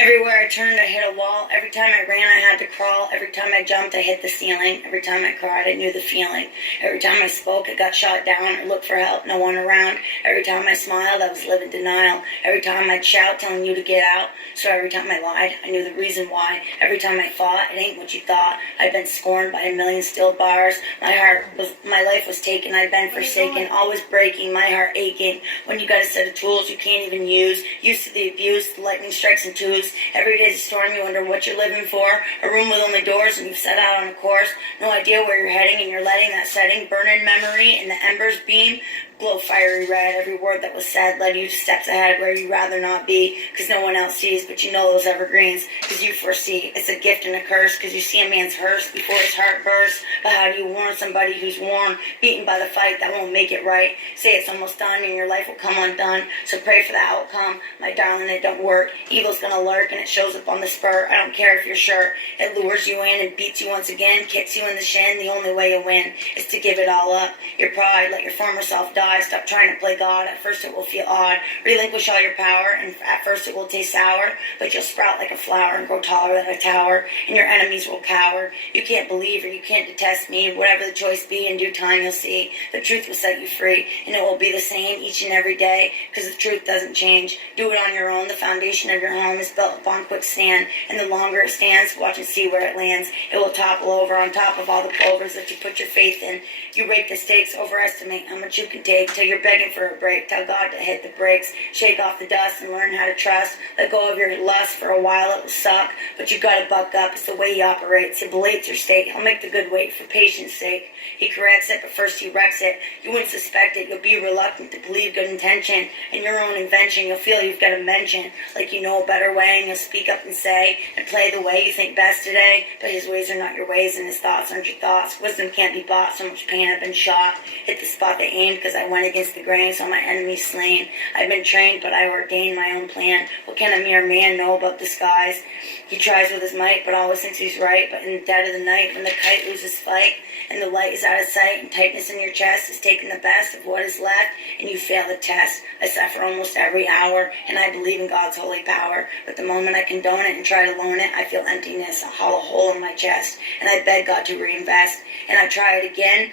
Everywhere I turned, I hit a wall. Every time I ran, I had to crawl. Every time I jumped, I hit the ceiling. Every time I cried, I knew the feeling. Every time I spoke, I got shot down or looked for help, no one around. Every time I smiled, I was living denial. Every time I'd shout, telling you to get out. So every time I lied, I knew the reason why. Every time I fought, it ain't what you thought. I'd been scorned by a million steel bars. My life was taken. I'd been forsaken, always breaking, my heart aching. When you got a set of tools you can't even use, used to the abuse, the lightning strikes and twos. Every day's a storm, you wonder what you're living for. A room with only doors and you've set out on a course. No idea where you're heading and you're letting that setting burn in memory and the embers beam. Glow fiery red, every word that was said led you steps ahead where you'd rather not be, because no one else sees, but you know those evergreens, because you foresee. It's a gift and a curse, because you see a man's hearse before his heart bursts. But how do you warn somebody who's worn, beaten by the fight that won't make it right? Say it's almost done and your life will come undone, so pray for the outcome. My darling, it don't work. Evil's gonna lurk and it shows up on the spur. I don't care if you're sure. It lures you in and beats you once again, kicks you in the shin. The only way you win is to give it all up. Your pride, let your former self die. Stop trying to play God. At first it will feel odd. Relinquish all your power, and at first it will taste sour, but you'll sprout like a flower and grow taller than a tower, and your enemies will cower. You can't believe or you can't detest me. Whatever the choice be, in due time you'll see. The truth will set you free, and it will be the same each and every day, because the truth doesn't change. Do it on your own. The foundation of your home is built upon quicksand, and the longer it stands, watch and see where it lands. It will topple over on top of all the plovers that you put your faith in. You rake the stakes, overestimate how much you can take, till you're begging for a break. Tell God to hit the brakes, shake off the dust and learn how to trust. Let go of your lust. For a while it will suck, but you gotta buck up. It's the way he operates. He belates your stake. He'll make the good wait for patience sake. He corrects it, but first he wrecks it. You wouldn't suspect it. You'll be reluctant to believe good intention and your own invention. You'll feel you've got to mention, like you know a better way, and you'll speak up and say and play the way you think best today. But his ways are not your ways, and his thoughts aren't your thoughts. Wisdom can't be bought. So much pain, I've been shot. Hit the spot they aimed, because I went against the grain, so my enemies slain. I've been trained, but I ordained my own plan. What can a mere man know about disguise? He tries with his might, but always thinks he's right. But in the dead of the night, when the kite loses flight, and the light is out of sight, and tightness in your chest is taking the best of what is left, and you fail the test. I suffer almost every hour, and I believe in God's holy power. But the moment I condone it and try to loan it, I feel emptiness, a hollow hole in my chest, and I beg God to reinvest. And I try it again,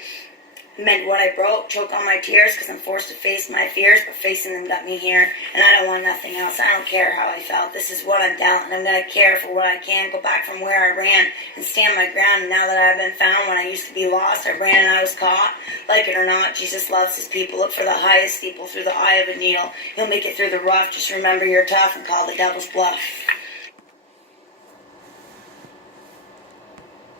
mend what I broke, choke on my tears, because I'm forced to face my fears, but facing them got me here, and I don't want nothing else. I don't care how I felt. This is what I'm down, and I'm going to care for what I can, go back from where I ran, and stand my ground. And now that I've been found, when I used to be lost, I ran and I was caught. Like it or not, Jesus loves his people. Look for the highest steeple through the eye of a needle. You'll make it through the rough. Just remember you're tough and call the devil's bluff.